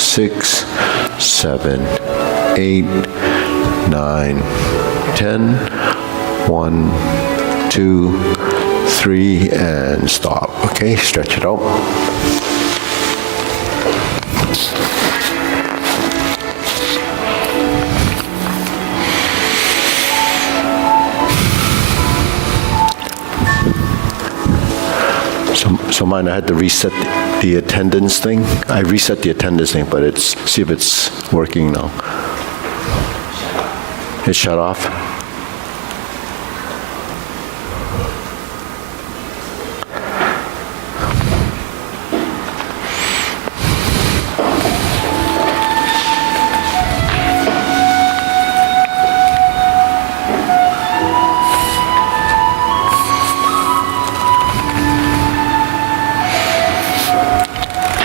6, 7, 8, 9, 10. 1, 2, 3, and stop. Okay, stretch it out. So mine, I had to reset the attendance thing. I reset the attendance thing, but see if it's working now. It's shut off.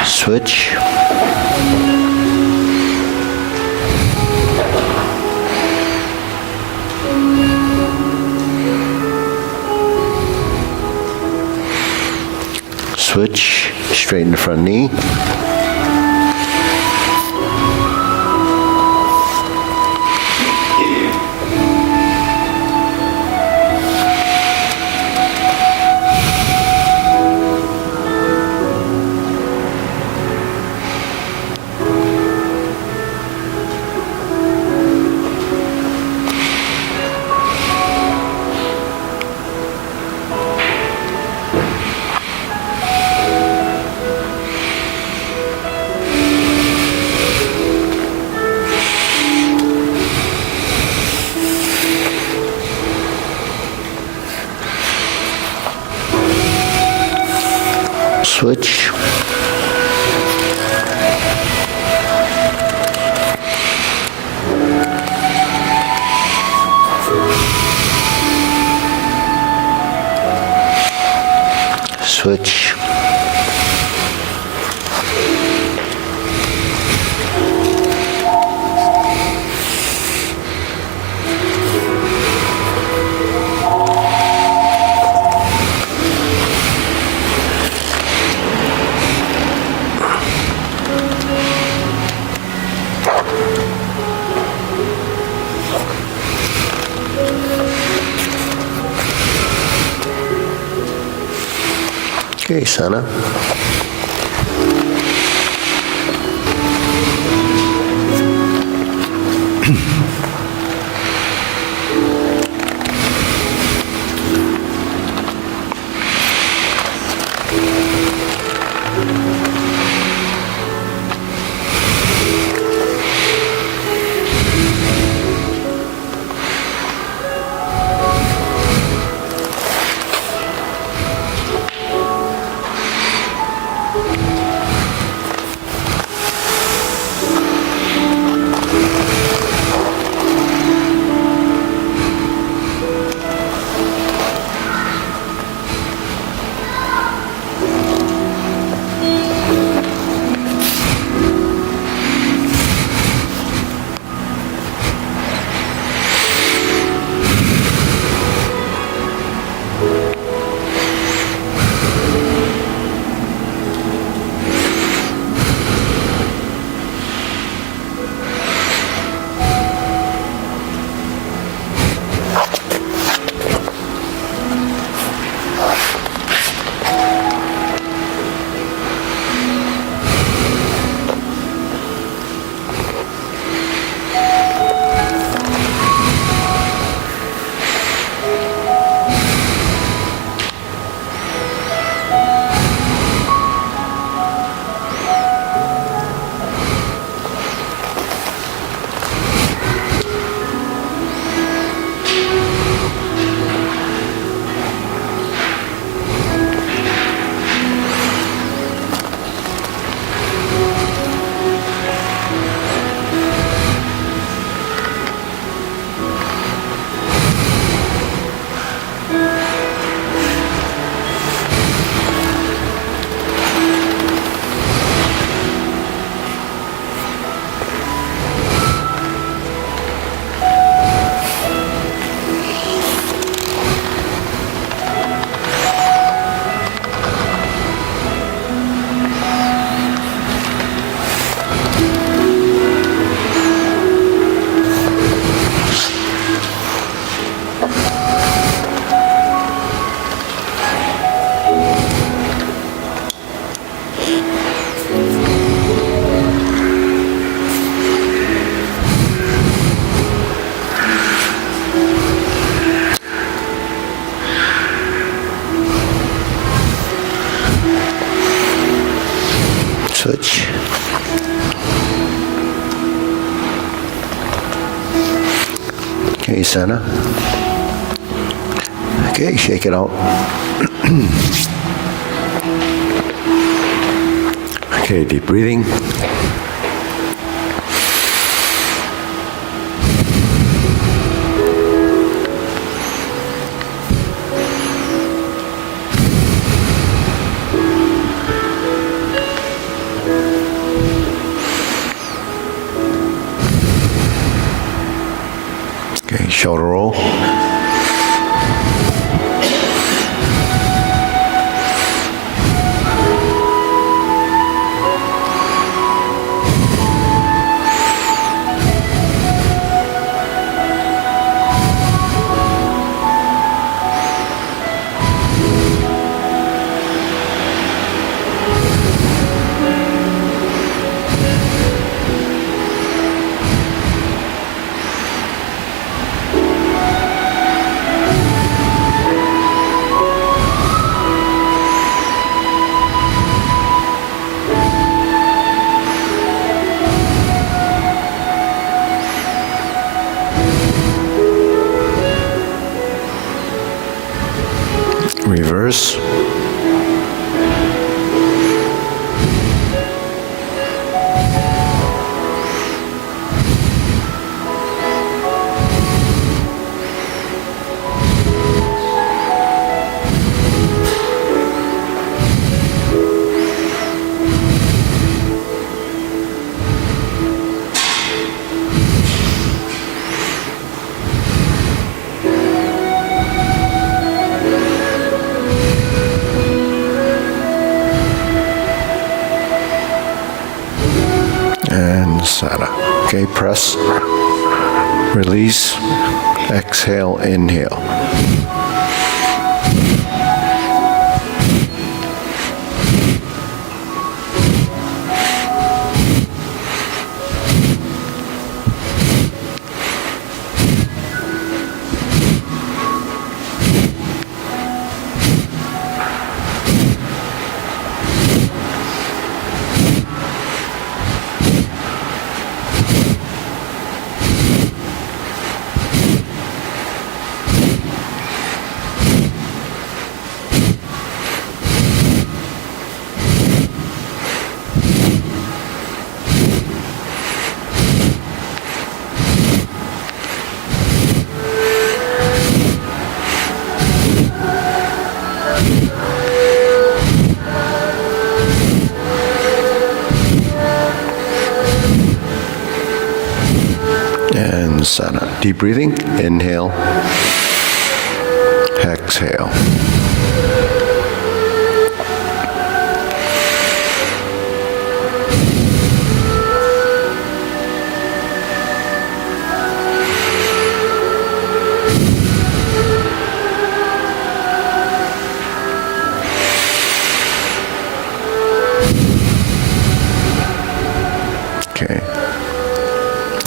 Switch. Switch, straighten the front knee. Switch. Switch. Okay, Sana. asana. Okay, shake it out. Okay, deep breathing. Okay, shoulder roll. Reverse. And Sada. Okay, press, release, exhale, inhale. And Sada. Deep breathing. Inhale. Exhale. Okay.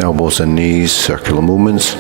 Elbows and knees, circular movements.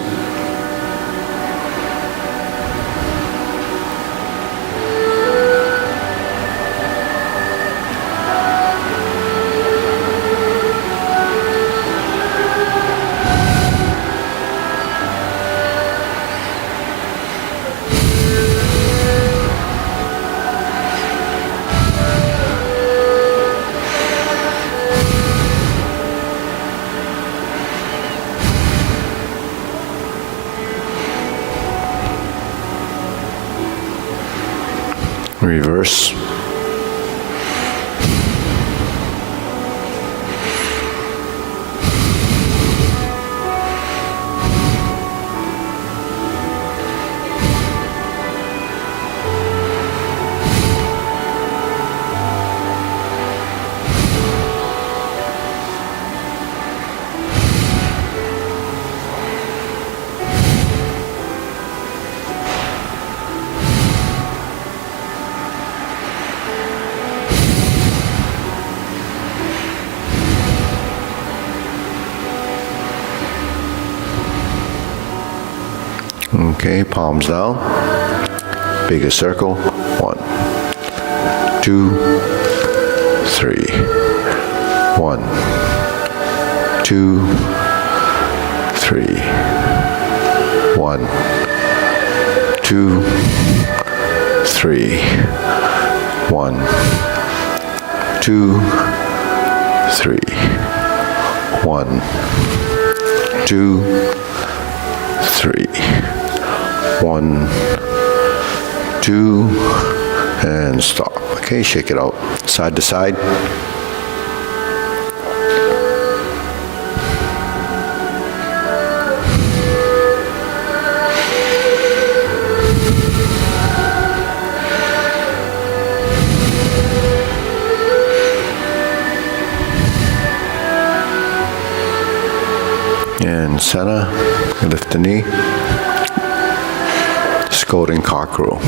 Reverse. Okay, palms down. Bigger circle. 1, 2, 3. 1, 2, 3. 1, 1, 2, 3. 1, 2, 3. 1, 2, 3. 1, 2, and stop. Okay, shake it out. Side to side. And center, lift the knee, scolding cockerel.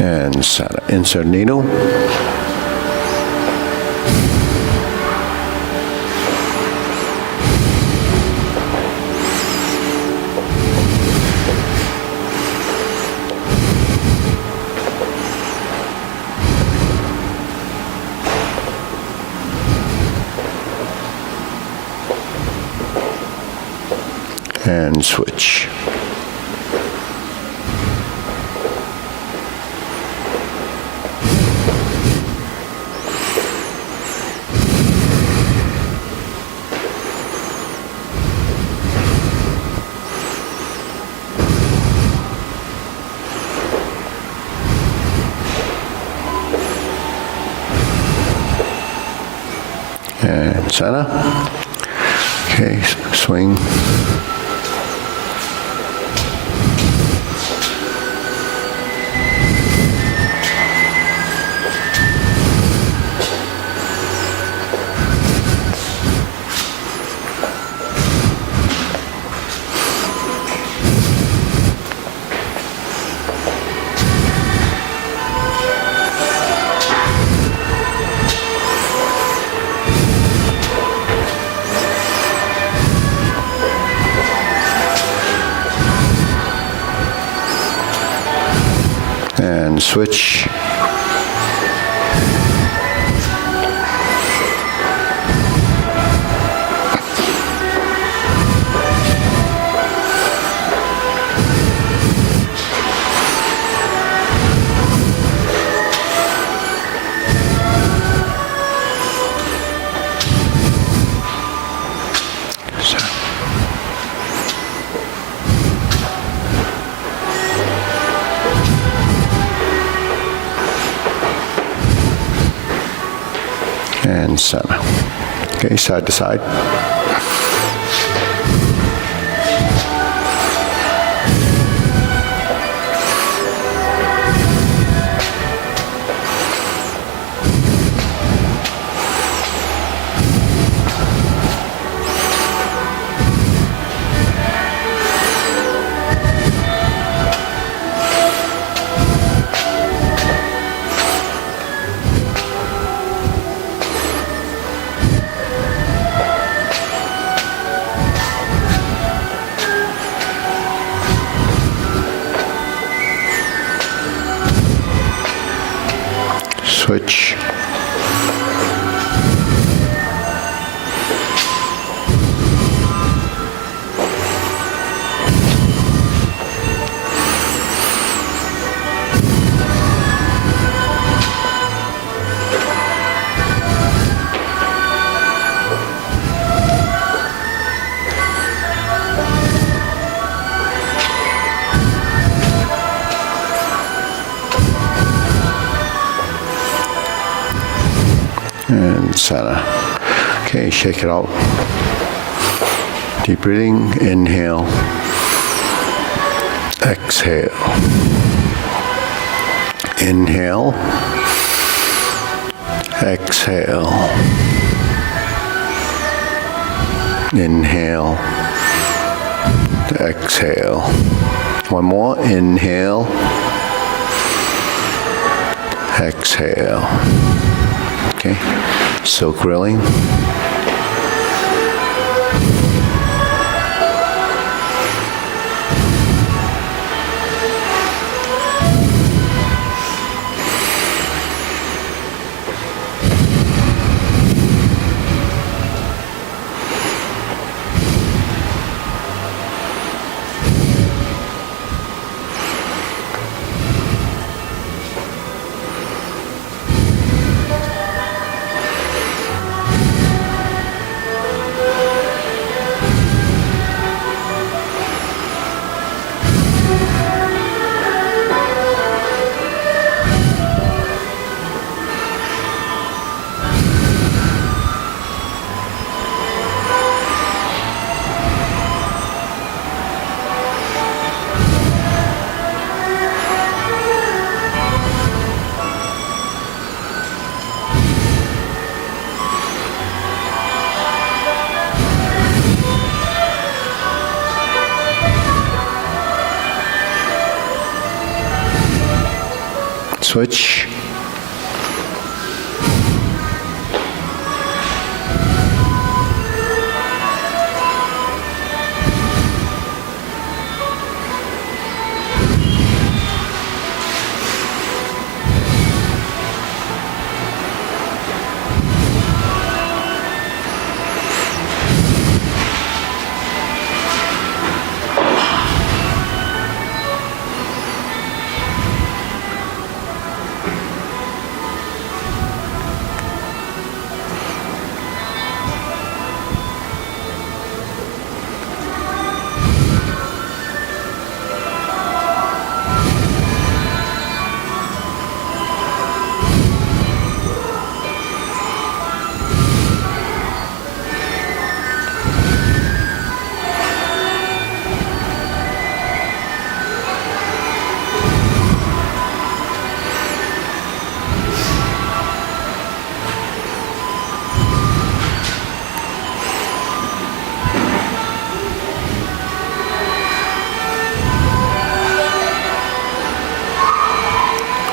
And center. Insert needle. And switch. And center. Okay, swing. And switch. And center. Okay, side to side. Switch. And center. Okay, shake it out. Deep breathing. Inhale. Exhale. Inhale. Exhale. Inhale. Exhale. One more. Inhale. Exhale. Okay. So grilling. Switch.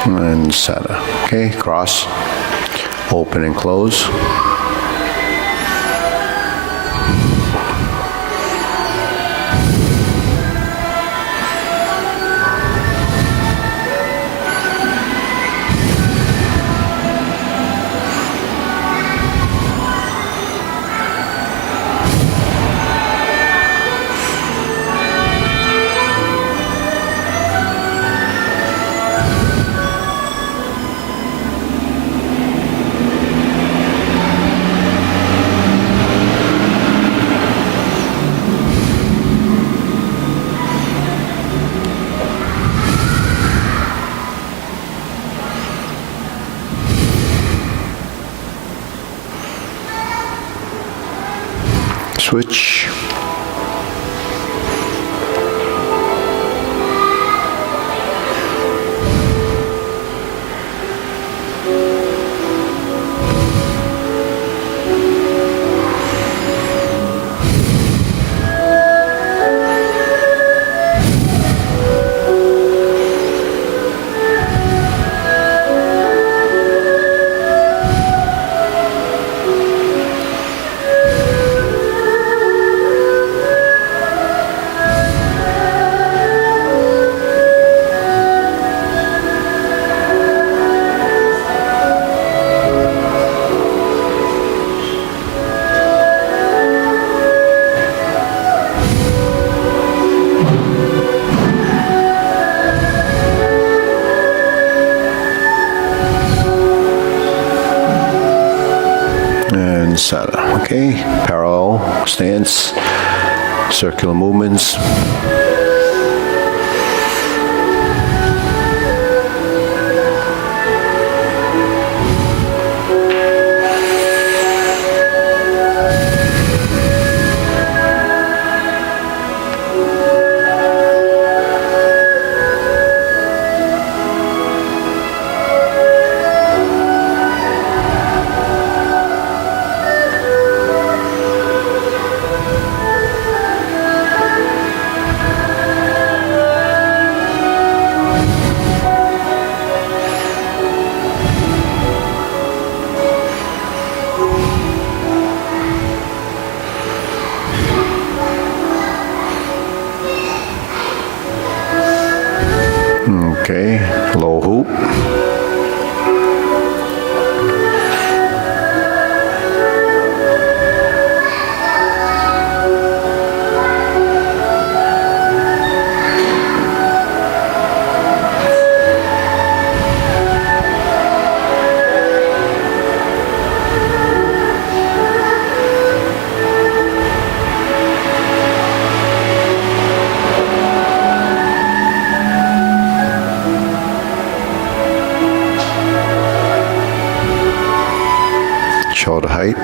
And center. Okay, cross, open and close. Switch. And center. Okay, parallel stance, circular movements. Okay, low hoop. Shoulder height.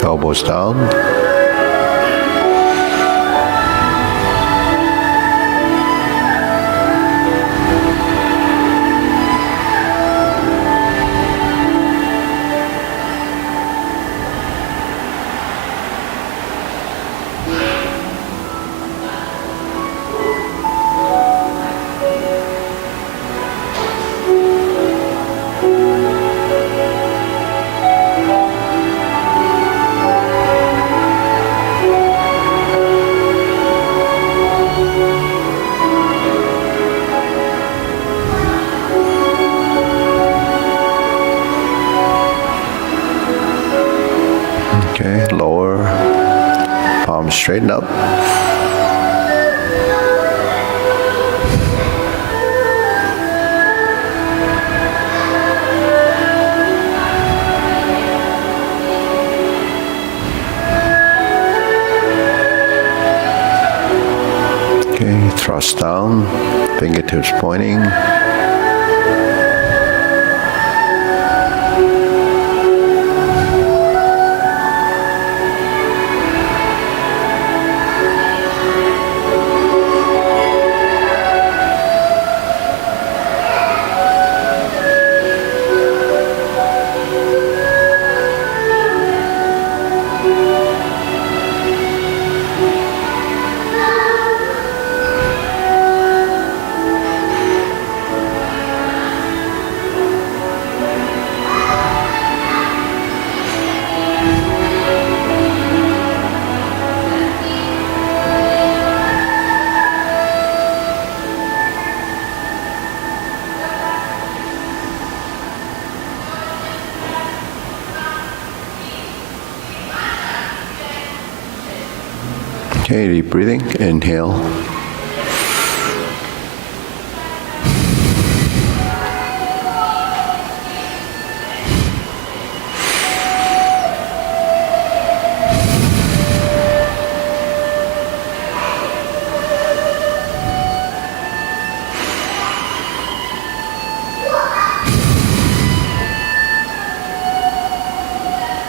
Elbows down. Okay, lower, palms straighten up. Okay, thrust down, fingertips pointing. Okay, deep breathing, inhale.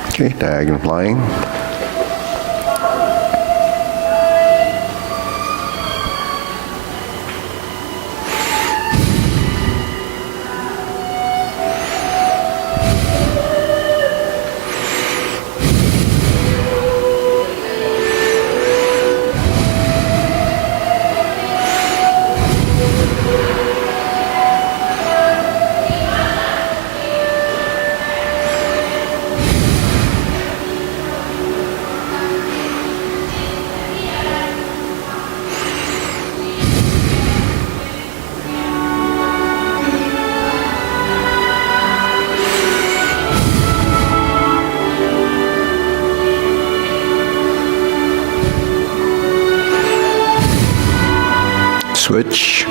Okay, diagonal flying. Switch.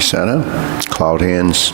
center, cloud hands.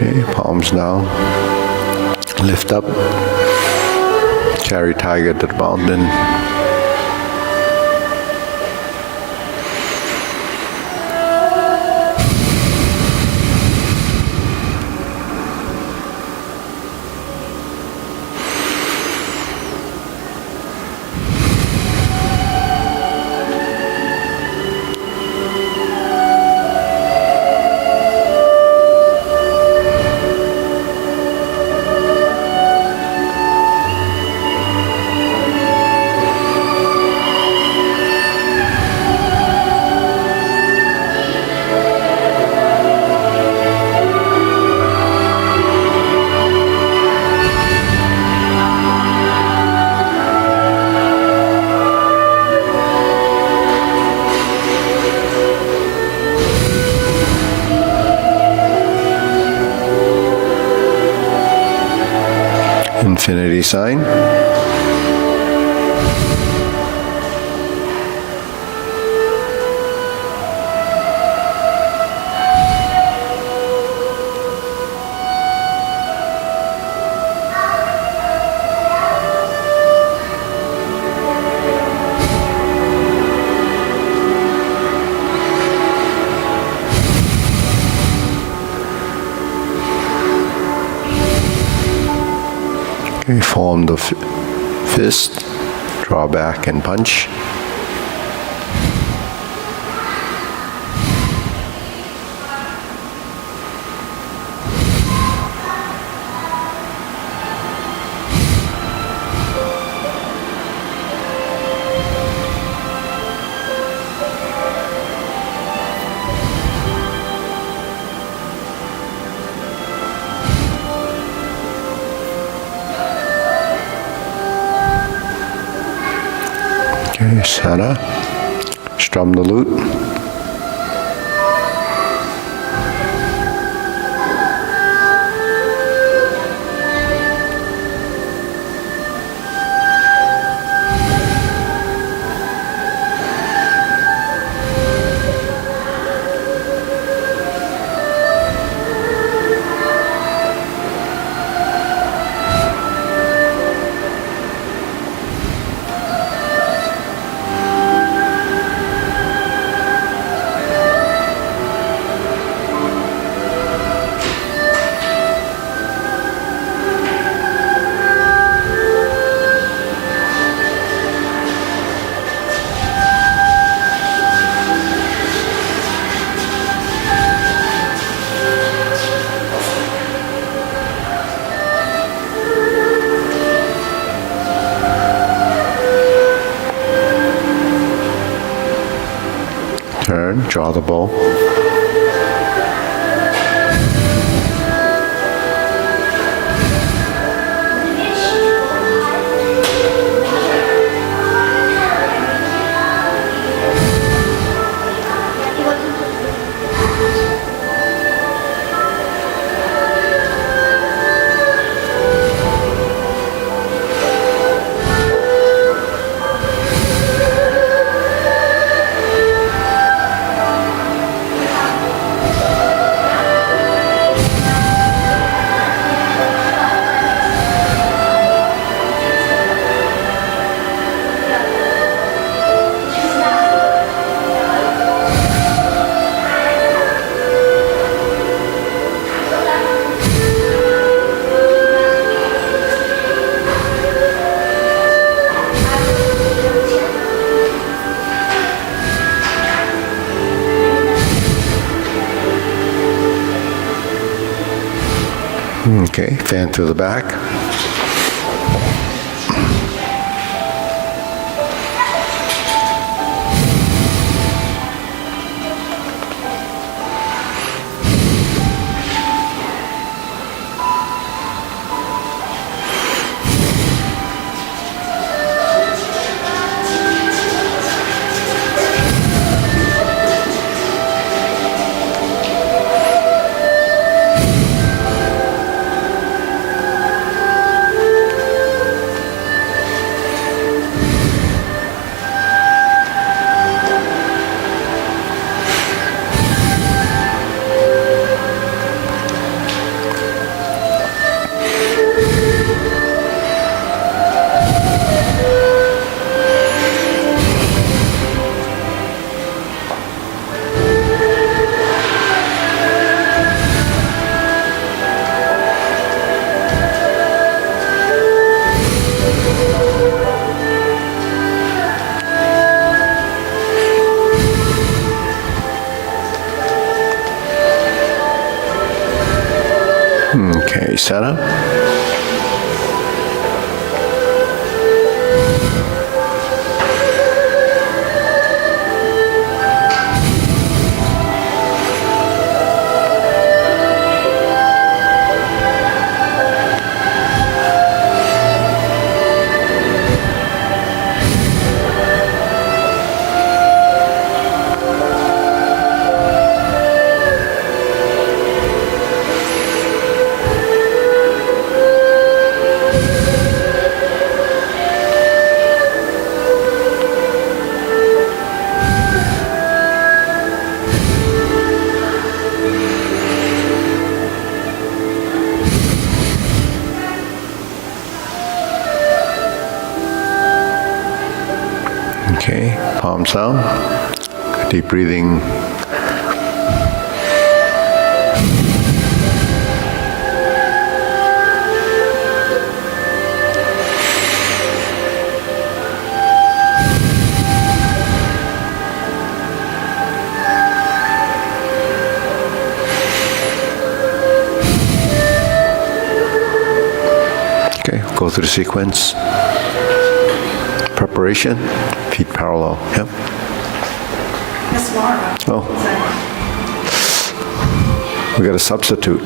Okay, palms down. Lift up. Carry tiger to the mountain. Infinity sign. Okay, form the fist, draw back and punch. Okay, center. Strum the lute. Turn, draw the bow. Okay, fan to the back. Okay, set up. Okay, palms down, deep breathing. Okay, go through the sequence. Preparation, feet parallel. Yep. Miss Laura. Oh, we got a substitute.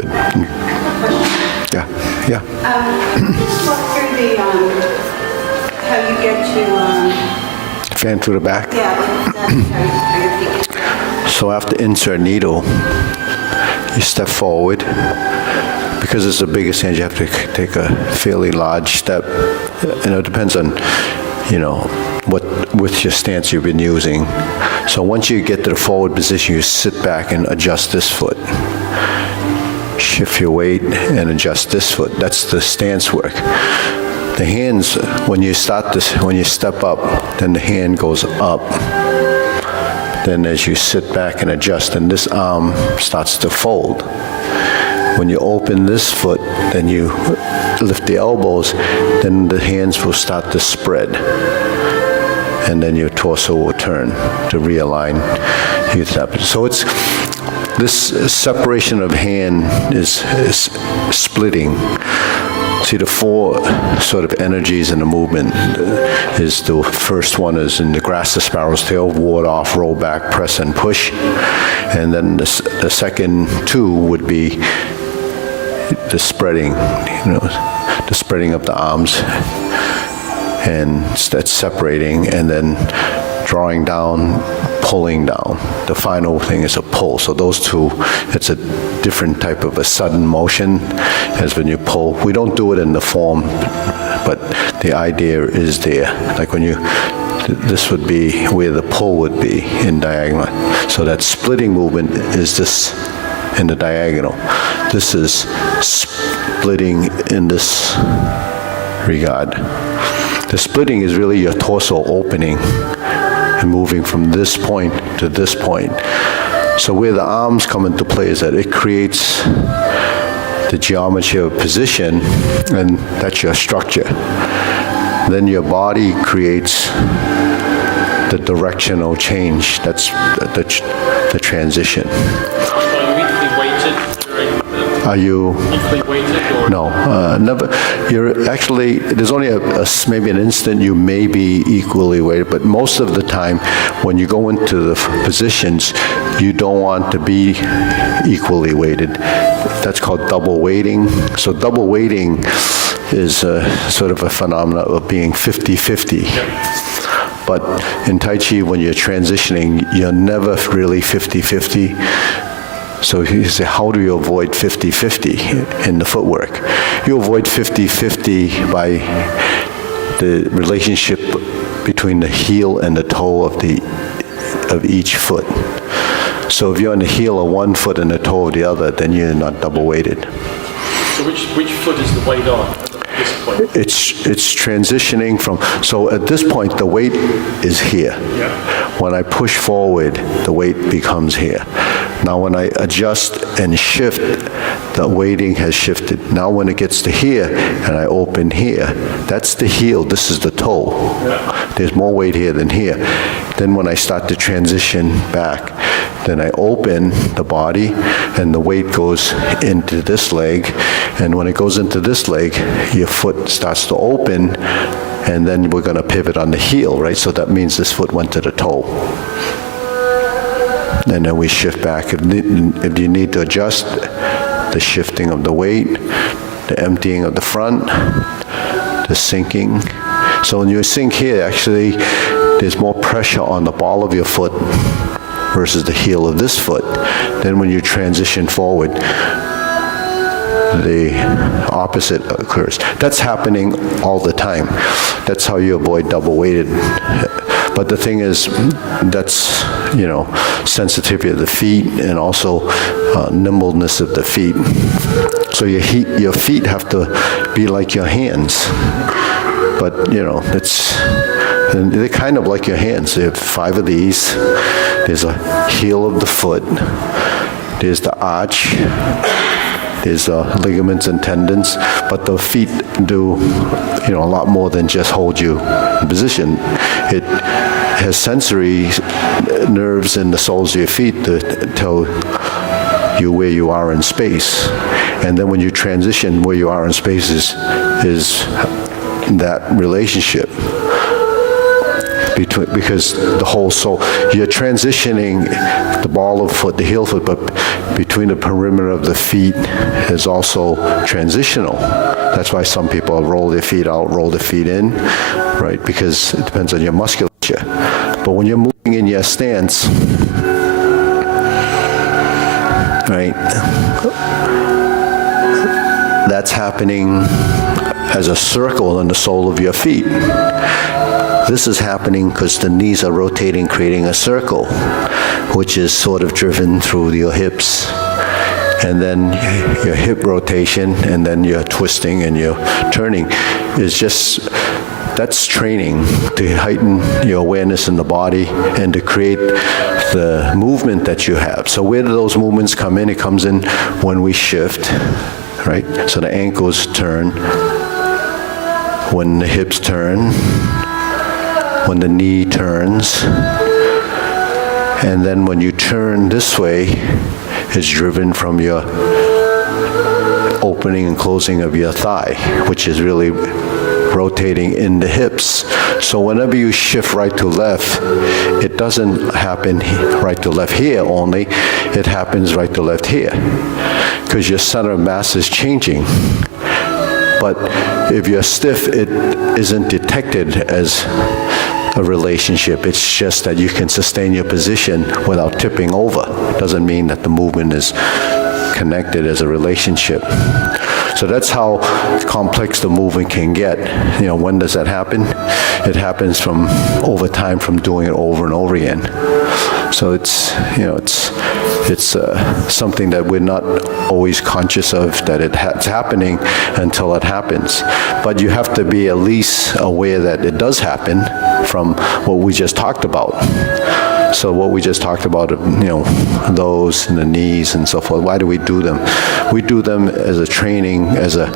Good. Yeah, yeah. Just walk through the, how you get to, Fan through the back. yeah, like how your feet get So after insert needle, you step forward. Because it's the biggest hand, you have to take a fairly large step. And it depends on, with your stance you've been using. So once you get to the forward position, you sit back and adjust this foot. Shift your weight and adjust this foot. That's the stance work. The hands, when you step up, then the hand goes up. Then as you sit back and adjust, and this arm starts to fold. When you open this foot, then you lift the elbows, then the hands will start to spread. And then your torso will turn to realign. So it's this separation of hand is splitting. See, the four sort of energies in the movement is the first one is in the grass, the sparrow's tail, ward off, roll back, press and push. And then the second two would be the spreading, the spreading of the arms. And that's separating, and then drawing down, pulling down. The final thing is a pull. So those two, it's a different type of a sudden motion as when you pull. We don't do it in the form, but the idea is there. Like when this would be where the pull would be in diagonal. So that splitting movement is this in the diagonal. This is splitting in this regard. The splitting is really your torso opening and moving from this point to this point. So where the arms come into play is that it creates the geometry of position, and that's your structure. Then your body creates the directional change. That's the transition. Are you equally weighted during the... Are you? Equally weighted or... No, never. You're actually, there's only maybe an instant you may be equally weighted, but most of the time when you go into the positions, you don't want to be equally weighted. That's called double weighting. So double weighting is sort of a phenomenon of being 50-50. But in Tai Chi, when you're transitioning, you're never really 50-50. So you say, how do you avoid 50-50 in the footwork? You avoid 50-50 by the relationship between the heel and the toe of each foot. So if you're on the heel of one foot and the toe of the other, then you're not double weighted. So which foot is the weight on at this point? It's transitioning from, so at this point the weight is here. Yeah. When I push forward, the weight becomes here. Now when I adjust and shift, the weighting has shifted. Now when it gets to here and I open here, that's the heel, this is the toe. Yeah. There's more weight here than here. Then when I start to transition back, then I open the body and the weight goes into this leg. And when it goes into this leg, your foot starts to open, and then we're going to pivot on the heel, right? So that means this foot went to the toe. And then we shift back. If you need to adjust, the shifting of the weight, the emptying of the front, the sinking. So when you sink here, actually, there's more pressure on the ball of your foot versus the heel of this foot. Then when you transition forward, the opposite occurs. That's happening all the time. That's how you avoid double weighted. But the thing is, that's, sensitivity of the feet and also nimbleness of the feet. So your feet have to be like your hands. But, they're kind of like your hands. You have 5 of these. There's a heel of the foot. There's the arch. There's ligaments and tendons, but the feet do, a lot more than just hold you in position. It has sensory nerves in the soles of your feet to tell you where you are in space. And then when you transition, where you are in space is that relationship. because the whole, so you're transitioning the ball of foot, the heel foot, but between the perimeter of the feet is also transitional. That's why some people roll their feet out, roll their feet in, right? Because it depends on your musculature. But when you're moving in your stance, right, that's happening as a circle in the sole of your feet. This is happening because the knees are rotating, creating a circle, which is sort of driven through your hips. And then your hip rotation, and then your twisting and your turning is just, that's training to heighten your awareness in the body and to create the movement that you have. So where do those movements come in? It comes in when we shift, right? So the ankles turn, when the hips turn, when the knee turns, and then when you turn this way, it's driven from your opening and closing of your thigh, which is really rotating in the hips. So whenever you shift right to left, it doesn't happen right to left here only, it happens right to left here, because your center of mass is changing. But if you're stiff, it isn't detected as a relationship. It's just that you can sustain your position without tipping over. It doesn't mean that the movement is connected as a relationship. So that's how complex the movement can get. You know, when does that happen? It happens from over time, from doing it over and over again. So it's, you know, it's something that we're not always conscious of, that it's happening until it happens. But you have to be at least aware that it does happen from what we just talked about. So what we just talked about, you know, those and the knees and so forth, why do we do them? We do them as a training, as a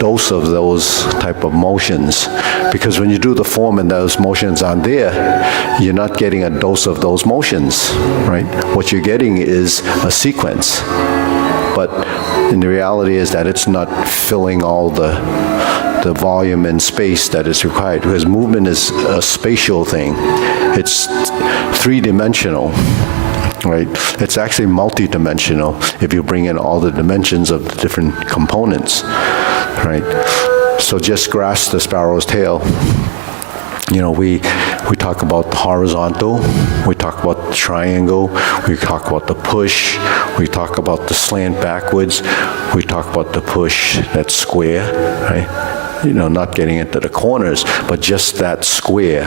dose of those type of motions. Because when you do the form and those motions aren't there, you're not getting a dose of those motions, right? What you're getting is a sequence. But in the reality is that it's not filling all the volume and space that is required, because movement is a spatial thing. It's three-dimensional, right? It's actually multi-dimensional if you bring in all the dimensions of the different components, right? So just grasp the sparrow's tail. You know, we talk about the horizontal, we talk about the triangle, we talk about the push, we talk about the slant backwards, we talk about the push that's square, right? You know, not getting into the corners, but just that square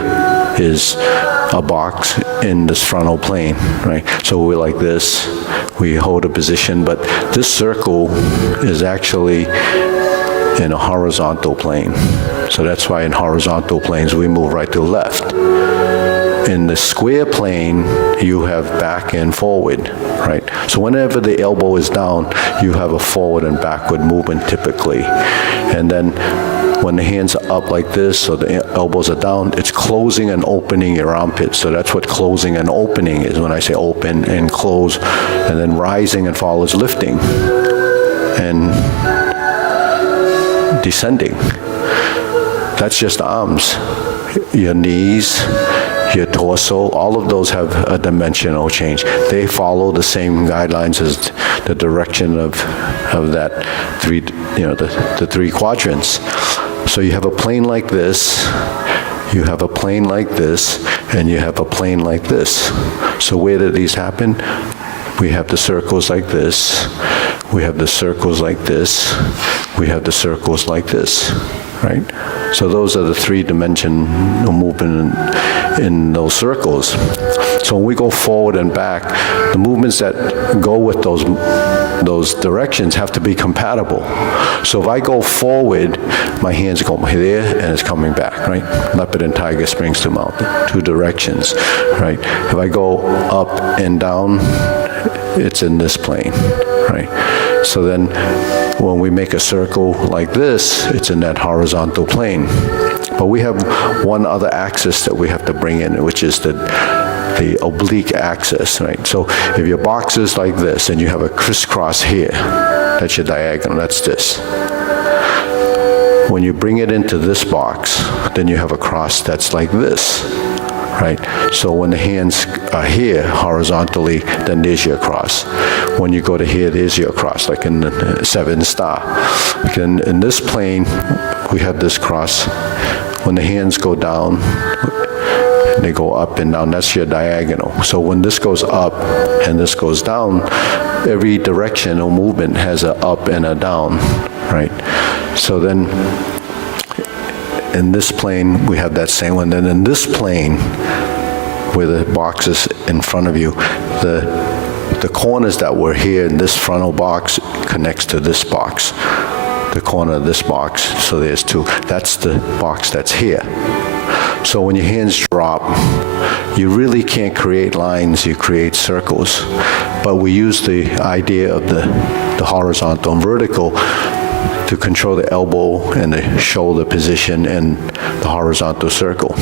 is a box in this frontal plane, right? So we're like this, we hold a position, but this circle is actually in a horizontal plane. So that's why in horizontal planes we move right to left. In the square plane, you have back and forward, right? So whenever the elbow is down, you have a forward and backward movement typically. And then when the hands are up like this, so the elbows are down, it's closing and opening your armpit. So that's what closing and opening is. When I say open and close, and then rising and fall is lifting and descending. That's just arms. Your knees, your torso, all of those have a dimensional change. They follow the same guidelines as the direction of that three, you know, the three quadrants. So you have a plane like this, you have a plane like this, and you have a plane like this. So where do these happen? We have the circles like this, we have the circles like this, we have the circles like this, right? So those are the three-dimensional movement in those circles. So when we go forward and back, the movements that go with those directions have to be compatible. So if I go forward, my hands go there and it's coming back, right? Leopard and tiger, springs to mount, two directions, right? If I go up and down, it's in this plane, right? So then when we make a circle like this, it's in that horizontal plane. But we have one other axis that we have to bring in, which is the oblique axis, right? So if your box is like this and you have a crisscross here, that's your diagonal, that's this. When you bring it into this box, then you have a cross that's like this, right? So when the hands are here horizontally, then there's your cross. When you go to here, there's your cross, like in the 7 star. Like in this plane, we have this cross. When the hands go down, they go up and down, that's your diagonal. So when this goes up and this goes down, every direction or movement has an up and a down, right? So then in this plane, we have that same one. Then in this plane, where the box is in front of you, the corners that were here in this frontal box connects to this box, the corner of this box, so there's 2. That's the box that's here. So when your hands drop, you really can't create lines, you create circles. But we use the idea of the horizontal and vertical to control the elbow and the shoulder position in the horizontal circle.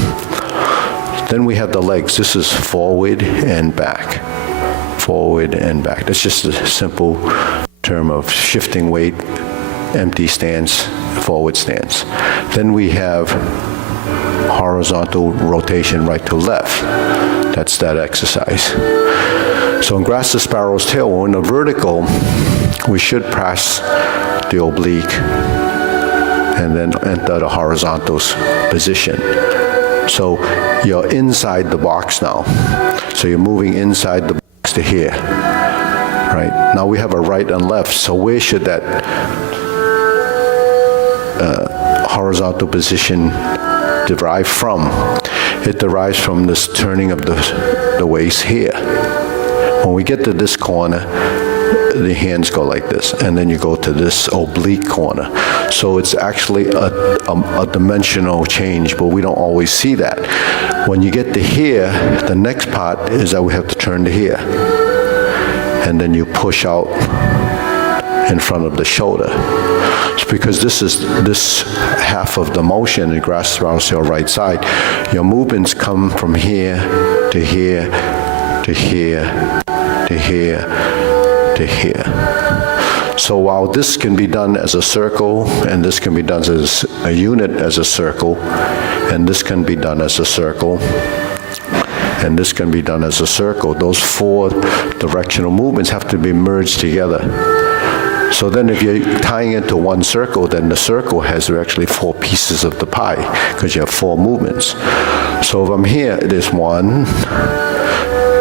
Then we have the legs. This is forward and back. Forward and back. That's just a simple term of shifting weight, empty stance, forward stance. Then we have horizontal rotation right to left. That's that exercise. So in Grass the Sparrow's Tail, when in the vertical, we should press the oblique and then enter the horizontal position. So you're inside the box now. So you're moving inside the box to here, right? Now we have a right and left, so where should that horizontal position derive from? It derives from this turning of the waist here. When we get to this corner, the hands go like this, and then you go to this oblique corner. So it's actually a dimensional change, but we don't always see that. When you get to here, the next part is that we have to turn to here. And then you push out in front of the shoulder. It's because this half of the motion in Grass Sparrow's Tail right side, your movements come from here to here to here to here to here. So while this can be done as a circle, and this can be done as a unit as a circle, and this can be done as a circle, and this can be done as a circle, those 4 directional movements have to be merged together. So then if you're tying into one circle, then the circle has actually 4 pieces of the pie, because you have 4 movements. So if I'm here, there's 1,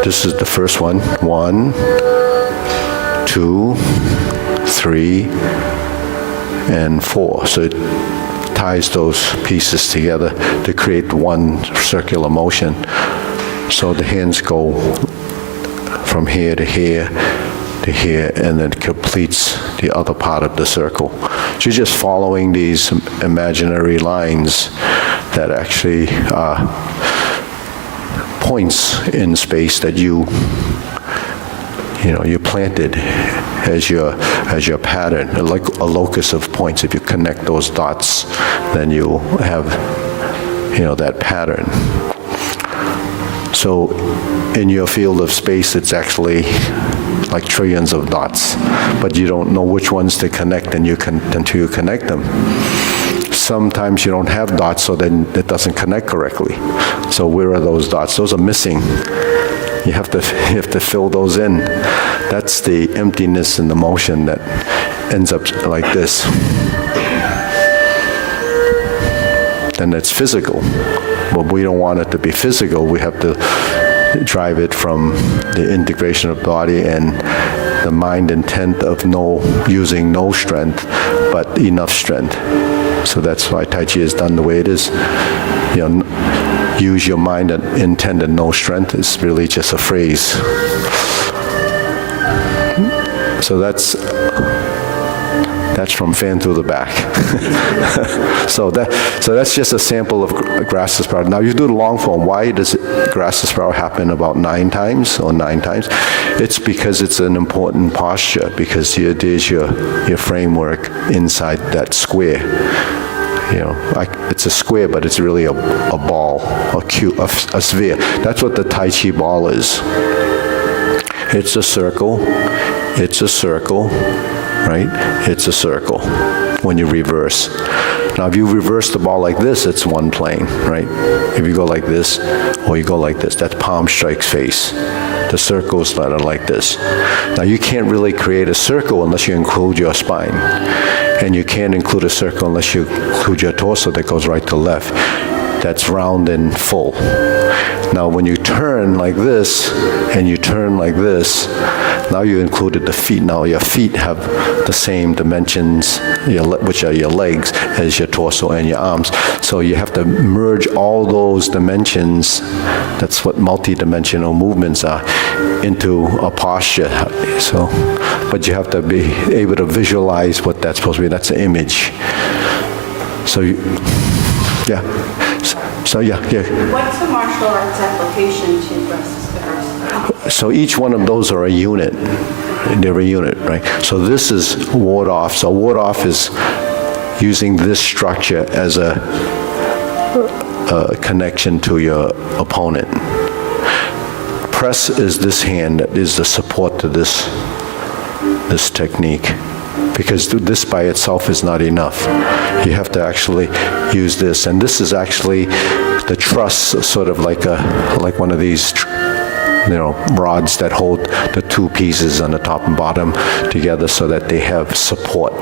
this is the first one, 1, 2, 3, and 4. So it ties those pieces together to create one circular motion. So the hands go from here to here to here, and then completes the other part of the circle. So you're just following these imaginary lines that actually are points in space that you planted as your pattern, like a locus of points. If you connect those dots, then you have, that pattern. So in your field of space, it's actually like trillions of dots, but you don't know which ones to connect until you connect them. Sometimes you don't have dots, so then it doesn't connect correctly. So where are those dots? Those are missing. You have to fill those in. That's the emptiness in the motion that ends up like this. Then it's physical. But we don't want it to be physical. We have to drive it from the integration of body and the mind intent of using no strength, but enough strength. So that's why Tai Chi is done the way it is. Use your mind and intent and no strength is really just a phrase. So that's from fan through the back. So that's just a sample of Grass the Sparrow. Now you do the long form. Why does Grass the Sparrow happen about 9 times? It's because it's an important posture, because there's your framework inside that square. It's a square, but it's really a ball, a cube, a sphere. That's what the Tai Chi ball is. It's a circle. It's a circle. Right? It's a circle when you reverse. Now, if you reverse the ball like this, it's one plane, right? If you go like this, or you go like this, that's palm strikes face. The circles that are like this. Now, you can't really create a circle unless you include your spine. And you can't include a circle unless you include your torso that goes right to left. That's round and full. Now, when you turn like this, and you turn like this, now you included the feet. Now your feet have the same dimensions, which are your legs, as your torso and your arms. So you have to merge all those dimensions, that's what multi-dimensional movements are, into a posture. So, but you have to be able to visualize what that's supposed to be. That's an image. So, yeah. Yeah. What's the martial arts application to versus? So each one of those are a unit. They're a unit, right? So this is ward off. So ward off is using this structure as a connection to your opponent. Press is this hand that is the support to this technique. Because this by itself is not enough. You have to actually use this. And this is actually the truss, sort of like one of these, rods that hold the two pieces on the top and bottom together so that they have support.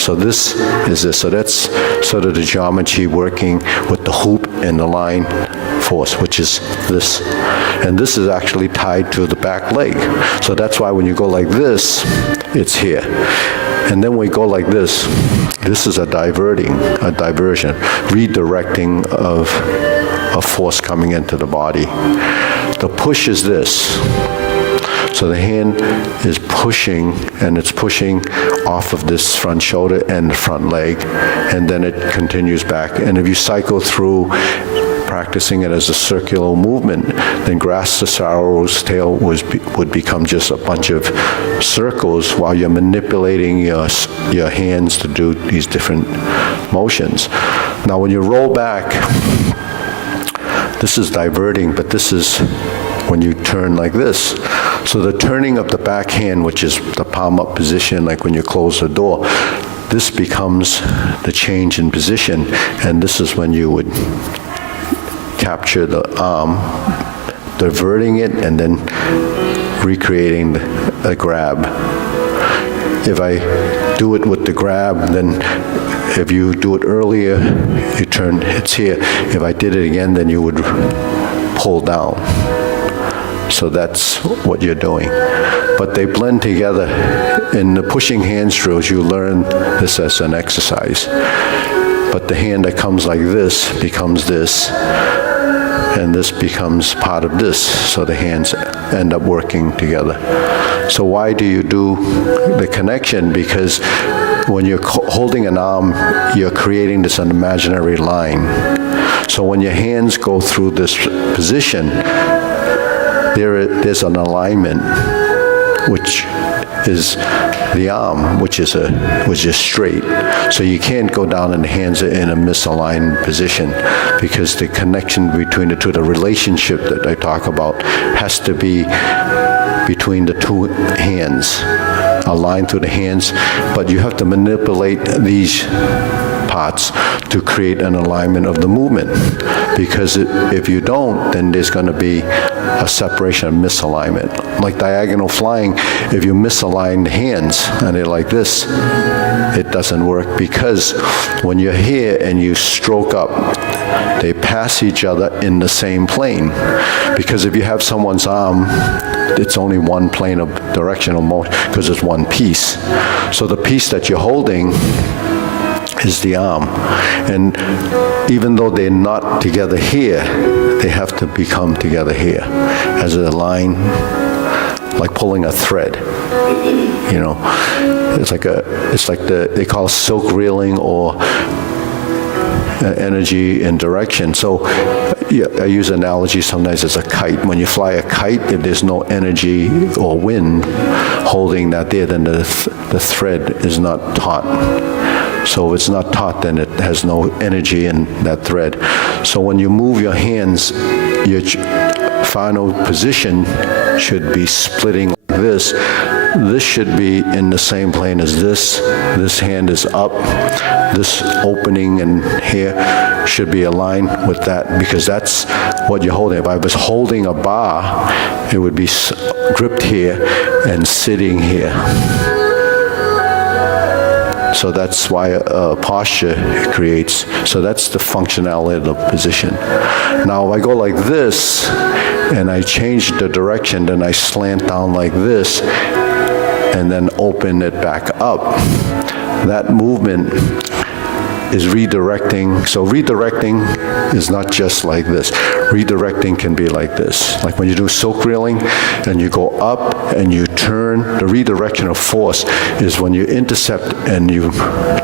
So this is this. So that's sort of the geometry working with the hoop and the line force, which is this. And this is actually tied to the back leg. So that's why when you go like this, it's here. And then we go like this. This is a diversion, redirecting of a force coming into the body. The push is this. So the hand is pushing, and it's pushing off of this front shoulder and the front leg, and then it continues back. And if you cycle through practicing it as a circular movement, then grasp the sorrow's tail would become just a bunch of circles while you're manipulating your hands to do these different motions. Now, when you roll back, this is diverting, but this is when you turn like this. So the turning of the back hand, which is the palm up position, like when you close the door, this becomes the change in position, and this is when you would capture the arm, diverting it, and then recreating a grab. If I do it with the grab, then if you do it earlier, you turn, it's here. If I did it again, then you would pull down. So that's what you're doing. But they blend together. In the pushing hands drills, you learn this as an exercise. But the hand that comes like this becomes this, and this becomes part of this, so the hands end up working together. So why do you do the connection? Because when you're holding an arm, you're creating this imaginary line. So when your hands go through this position, there's an alignment, which is the arm, which is straight. So you can't go down and the hands are in a misaligned position, because the connection between the two, the relationship that I talk about, has to be between the two hands, aligned through the hands, but you have to manipulate these parts to create an alignment of the movement, because if you don't, then there's going to be a separation, a misalignment. Like diagonal flying, if you misalign the hands and they're like this, it doesn't work, because when you're here and you stroke up, they pass each other in the same plane. Because if you have someone's arm, it's only one plane of directional motion, because it's one piece. So the piece that you're holding is the arm. And even though they're not together here, they have to become together here as a line, like pulling a thread. It's like they call silk reeling, or energy and direction. So I use analogy sometimes as a kite. When you fly a kite, if there's no energy or wind holding that there, then the thread is not taut. So if it's not taut, then it has no energy in that thread. So when you move your hands, your final position should be splitting like this. This should be in the same plane as this. This hand is up. this opening in here should be aligned with that, because that's what you're holding. If I was holding a bar, it would be gripped here and sitting here. So that's why posture creates, so that's the functionality of the position. Now, if I go like this, and I change the direction, then I slant down like this, and then open it back up. That movement is redirecting. So redirecting is not just like this. Redirecting can be like this. Like when you do silk reeling and you go up and you turn, the redirection of force is when you intercept and you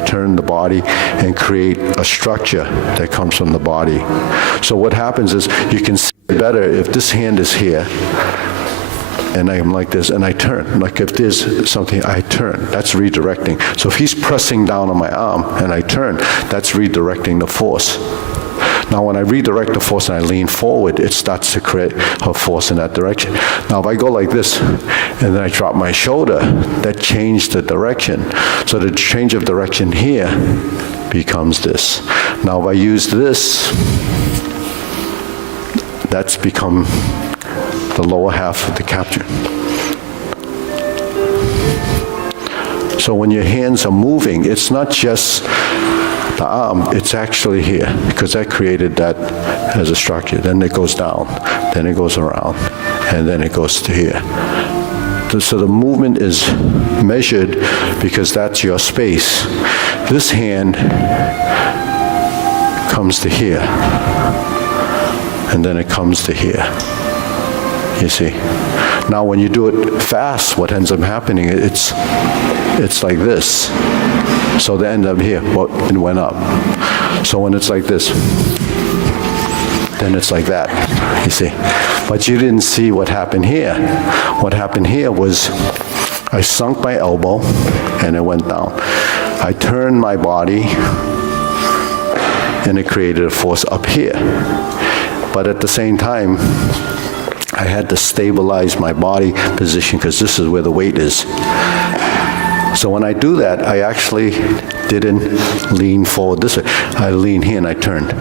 turn the body and create a structure that comes from the body. So what happens is you can see better if this hand is here and I'm like this, and I turn. Like if there's something, I turn. That's redirecting. So if he's pressing down on my arm and I turn, that's redirecting the force. Now when I redirect the force and I lean forward, it starts to create a force in that direction. Now if I go like this, and then I drop my shoulder, that changed the direction. So the change of direction here becomes this. Now if I use this, that's become the lower half of the capture. So when your hands are moving, it's not just the arm, it's actually here, because I created that as a structure. Then it goes down, then it goes around, and then it goes to here. So the movement is measured because that's your space. This hand comes to here, and then it comes to here. You see? Now when you do it fast, what ends up happening, it's like this. So they end up here, well, it went up. So when it's like this, then it's like that, you see? But you didn't see what happened here. What happened here was I sunk my elbow and it went down. I turned my body and it created a force up here. But at the same time, I had to stabilize my body position because this is where the weight is. So when I do that, I actually didn't lean forward this way. I lean here and I turned.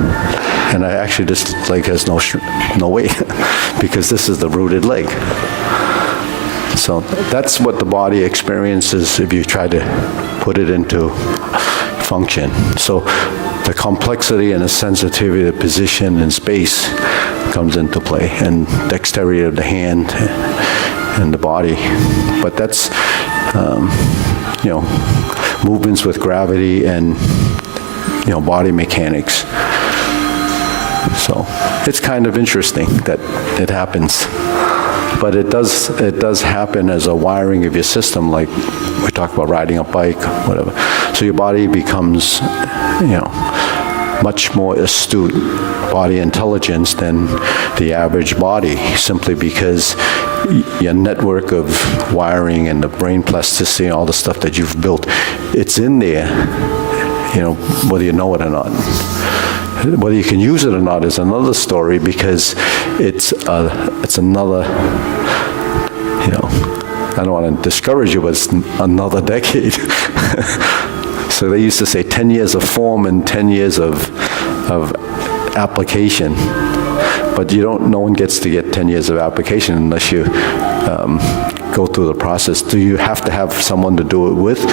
And I actually, this leg has no weight because this is the rooted leg. So that's what the body experiences if you try to put it into function. So the complexity and the sensitivity of the position and space comes into play, and dexterity of the hand and the body. But that's, movements with gravity and, body mechanics. So it's kind of interesting that it happens. But it does happen as a wiring of your system, like we talk about riding a bike, whatever. So your body becomes, much more astute body intelligence than the average body, simply because your network of wiring and the brain plasticity and all the stuff that you've built, it's in there, whether you know it or not. Whether you can use it or not is another story, because it's another, I don't want to discourage you, but it's another decade. So they used to say 10 years of form and 10 years of application. But no one gets to get 10 years of application unless you go through the process. Do you have to have someone to do it with?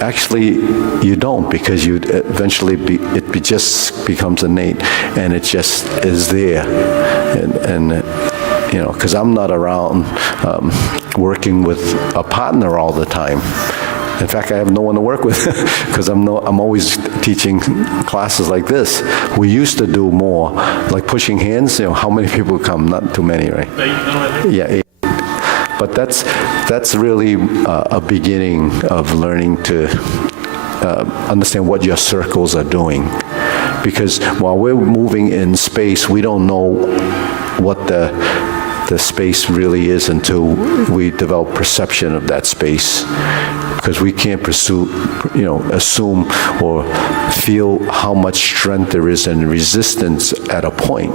Actually, you don't, because you eventually it just becomes innate, and it just is there. And because I'm not around working with a partner all the time. In fact, I have no one to work with because I'm always teaching classes like this. We used to do more, like pushing hands. How many people come? Not too many, right? 8. Yeah, 8. But that's really a beginning of learning to understand what your circles are doing. Because while we're moving in space, we don't know what the space really is until we develop perception of that space. Because we can't assume or feel how much strength there is in resistance at a point.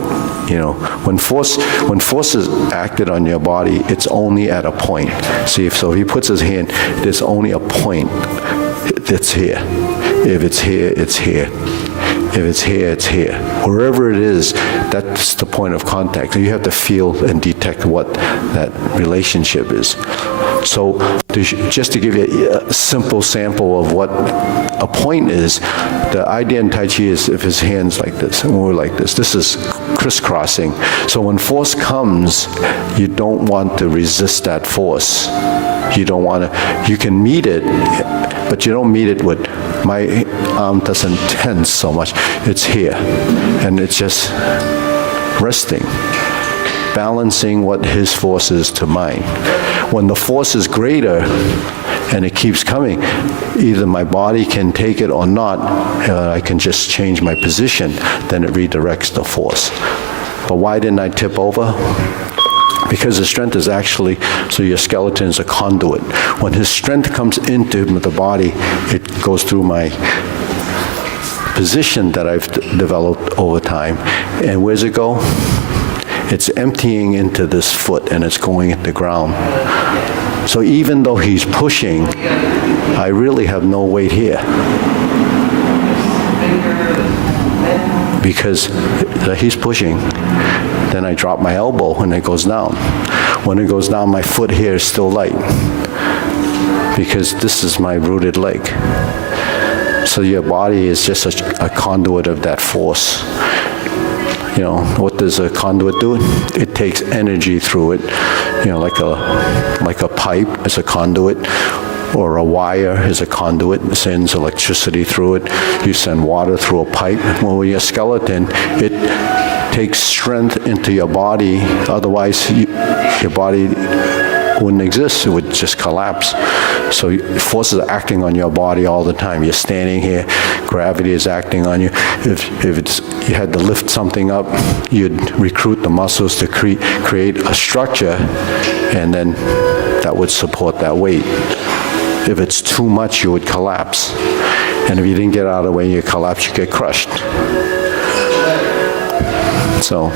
When force is acted on your body, it's only at a point. See, so if he puts his hand, there's only a point that's here. If it's here, it's here. If it's here, it's here. Wherever it is, that's the point of contact. You have to feel and detect what that relationship is. So just to give you a simple sample of what a point is, the idea in Tai Chi is if his hand's like this and we're like this is crisscrossing. So when force comes, you don't want to resist that force. You don't want to, you can meet it, but you don't meet it with, my arm doesn't tense so much. It's here, and it's just resting, balancing what his force is to mine. When the force is greater and it keeps coming, either my body can take it or not, I can just change my position, then it redirects the force. But why didn't I tip over? Because the strength is actually, so your skeleton is a conduit. When his strength comes into the body, it goes through my position that I've developed over time. And where's it go? It's emptying into this foot and it's going into the ground. So even though he's pushing, I really have no weight here. Because he's pushing, then I drop my elbow and it goes down. When it goes down, my foot here is still light because this is my rooted leg. So your body is just a conduit of that force. You know, what does a conduit do? It takes energy through it, you know, like a pipe is a conduit, or a wire is a conduit, it sends electricity through it. You send water through a pipe. Well, with your skeleton, it takes strength into your body, otherwise your body wouldn't exist, it would just collapse. So forces are acting on your body all the time. You're standing here, gravity is acting on you. If you had to lift something up, you'd recruit the muscles to create a structure, and then that would support that weight. If it's too much, you would collapse. And if you didn't get out of the way and you collapse, you get crushed. So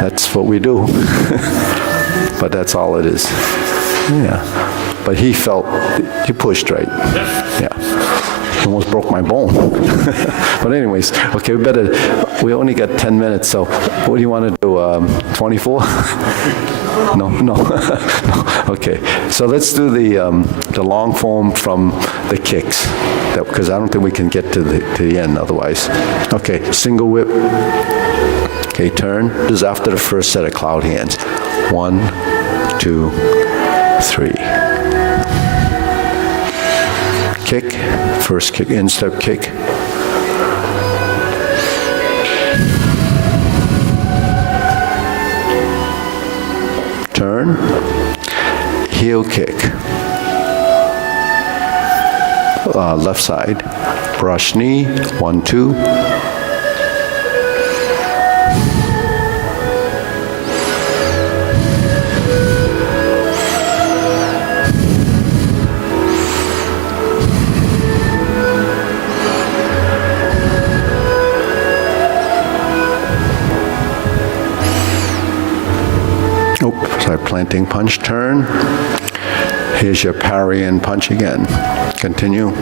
that's what we do. But that's all it is. Yeah. But he pushed, right? Yeah. He almost broke my bone. But anyways, okay, we only got 10 minutes, so what do you want to do, 24? No. Okay, so let's do the long form from the kicks, because I don't think we can get to the end otherwise. Okay, single whip. Okay, turn. This is after the first set of cloud hands. 1, 2, 3. Kick, first kick, instep kick. Turn, heel kick. Left side, brush knee, 1, 2. Sorry, planting punch, turn. Here's your parry and punch again. Continue.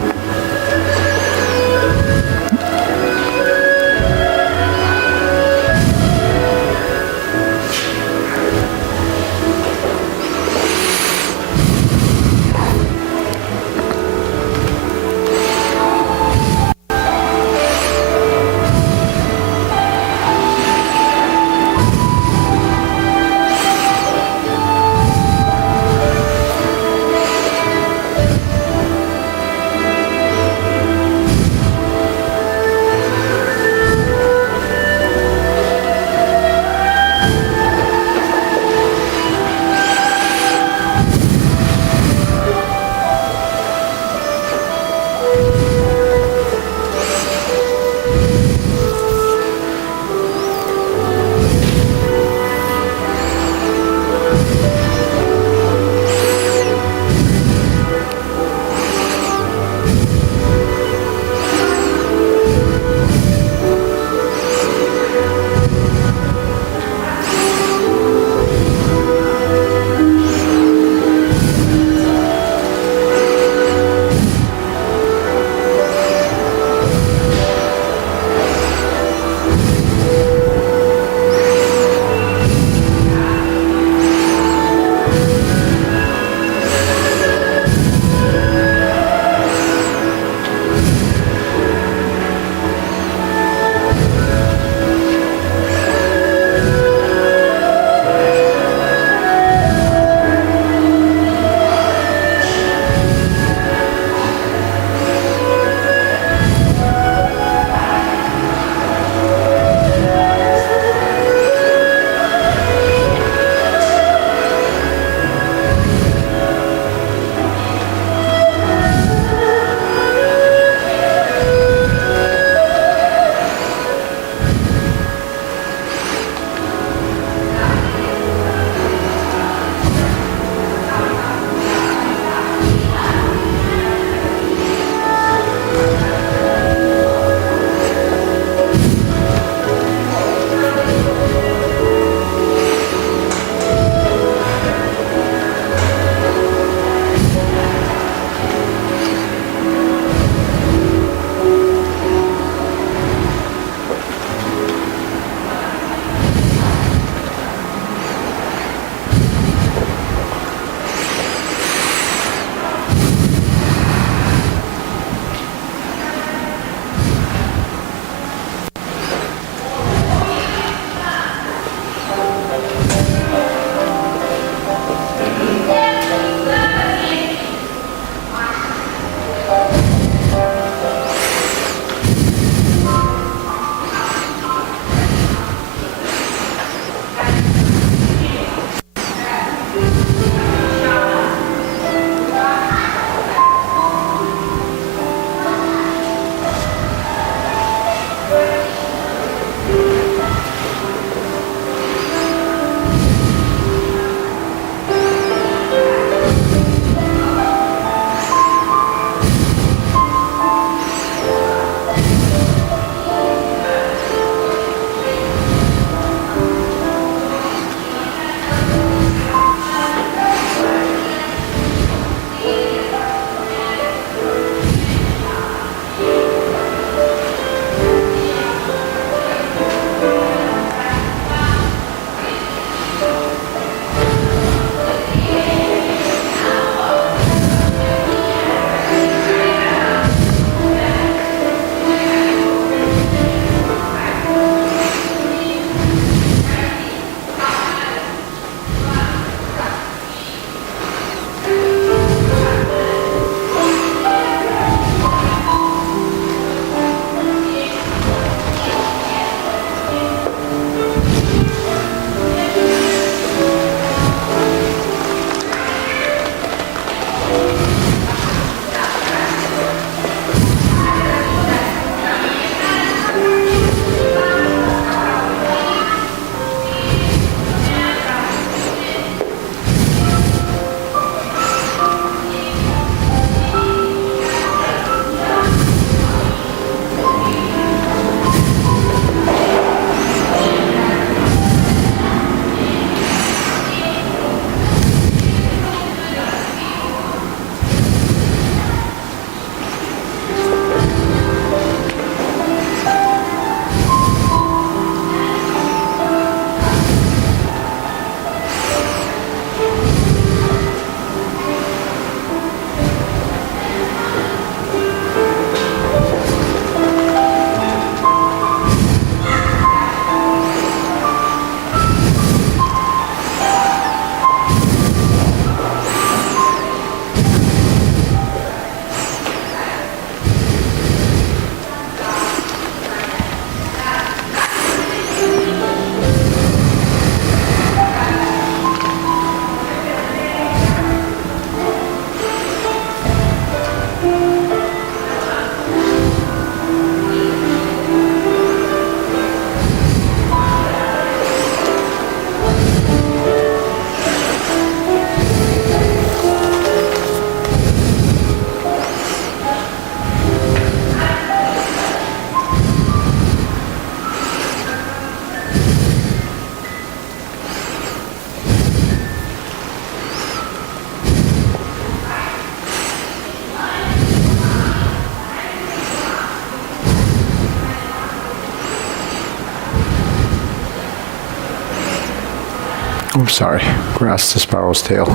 I'm sorry, grasp the sparrow's tail.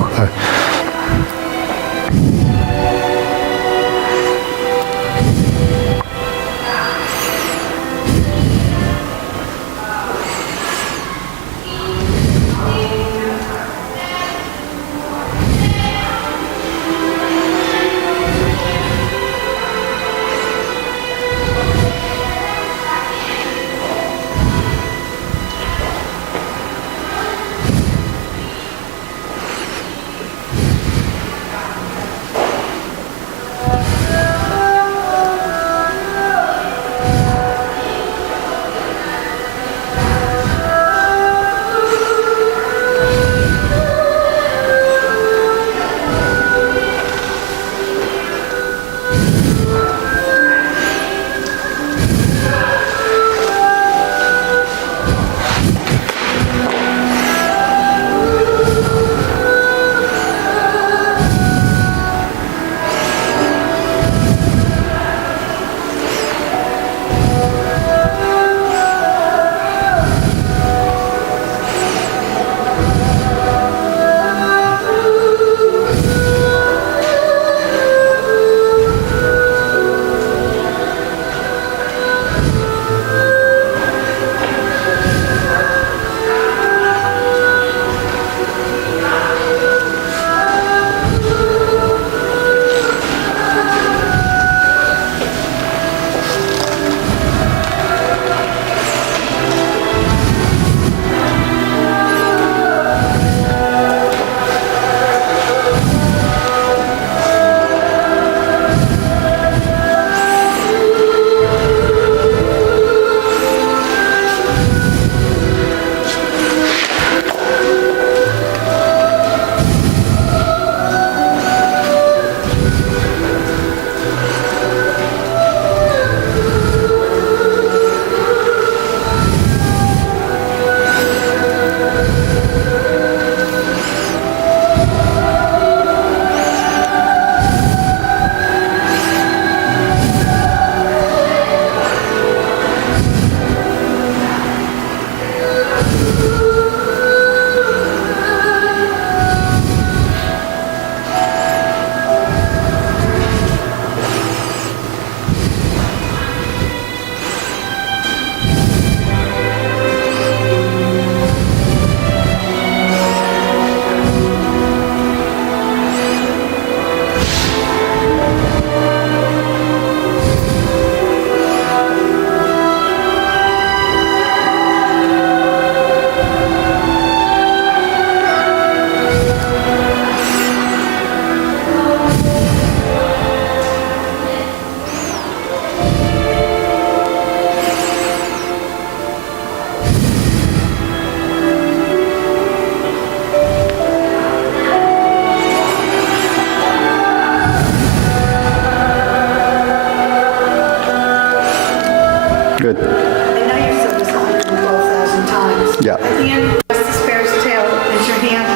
Good. I know you've said this 112,000 times. Yeah. At the end, what's the sparrow's tail? Is your hand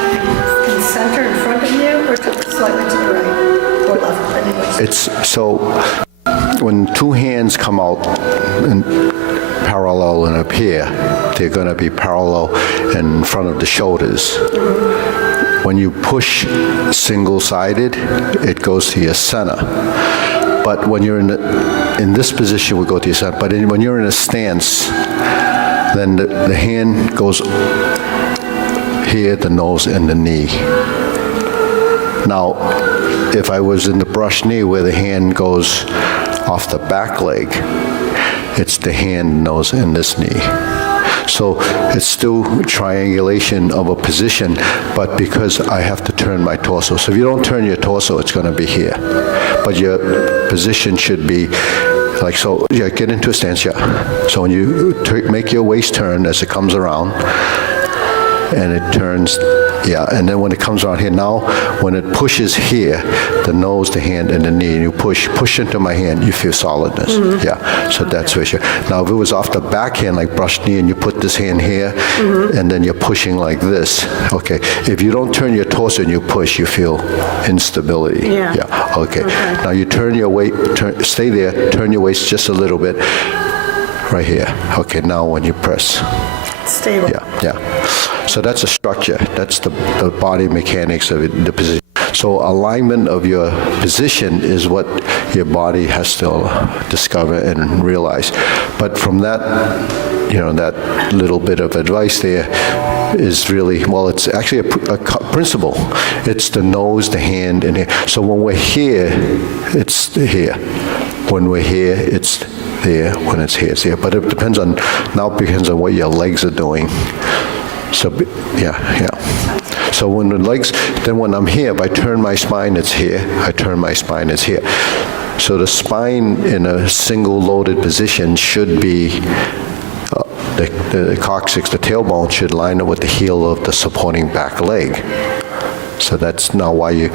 in the center in front of you, or slightly to the right or left? Anyways. It's so when two hands come out and parallel and up here, they're going to be parallel in front of the shoulders. When you push single-sided, it goes to your center. But when you're in this position, we go to your center. But when you're in a stance, then the hand goes here, the nose, and the knee. Now, if I was in the brush knee where the hand goes off the back leg, it's the hand, nose, and this knee. So it's still triangulation of a position, but because I have to turn my torso. So if you don't turn your torso, it's going to be here. But your position should be like so. Yeah, get into a stance, yeah. So when you make your waist turn as it comes around, and it turns, yeah, and then when it comes around here, now when it pushes here, the nose, the hand, and the knee, and you push into my hand, you feel solidness. Mm-hmm. Yeah, so that's where you. Now if it was off the backhand, like brush knee, and you put this hand here, and then you're pushing like this, okay. If you don't turn your torso and you push, you feel instability. Yeah. Yeah, okay. Now you turn your weight, stay there, turn your waist just a little bit, right here. Okay, now when you press. Stable. Yeah. So that's a structure. That's the body mechanics of it, the position. So alignment of your position is what your body has to discover and realize. But from that, that little bit of advice there is really, well, it's actually a principle. It's the nose, the hand, and here. So when we're here, it's here. When we're here, it's there. When it's here, it's here. But it depends on what your legs are doing. So, yeah. So when the legs, then when I'm here, if I turn my spine, it's here. I turn my spine, it's here. So the spine in a single loaded position should be, the coccyx, the tailbone should line up with the heel of the supporting back leg. So that's now why you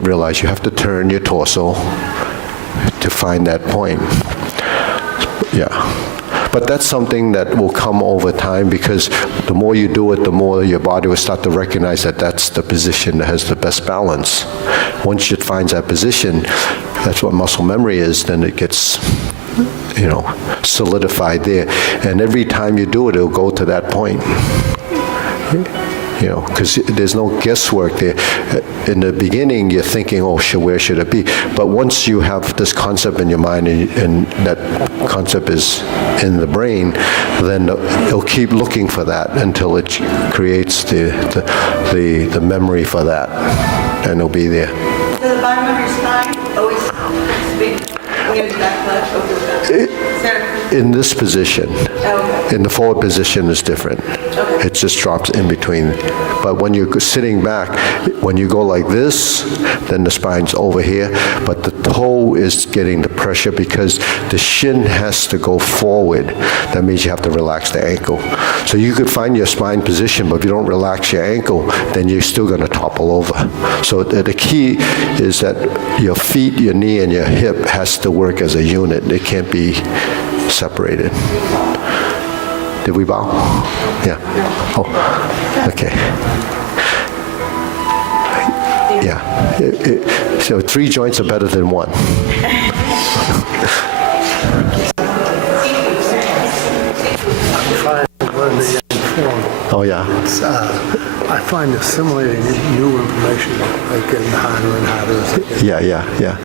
realize you have to turn your torso to find that point. Yeah. But that's something that will come over time, because the more you do it, the more your body will start to recognize that that's the position that has the best balance. Once it finds that position, that's what muscle memory is, then it gets, solidified there. And every time you do it, it'll go to that point. Because there's no guesswork there. In the beginning, you're thinking, where should it be? But once you have this concept in your mind, and that concept is in the brain, then it'll keep looking for that until it creates the memory for that, and it'll be there. So the bottom of your spine always big near the back leg over the back. In this position, Okay. in the forward position is different. Okay. It just drops in between. But when you're sitting back, when you go like this, then the spine's over here, but the toe is getting the pressure because the shin has to go forward. That means you have to relax the ankle. So you could find your spine position, but if you don't relax your ankle, then you're still going to topple over. So the key is that your feet, your knee, and your hip has to work as a unit. They can't be separated. Did we bow? Yeah. Oh, okay. Yeah. So 3 joints are better than 1. Oh, yeah. I find assimilating new information like getting harder and harder. Yeah.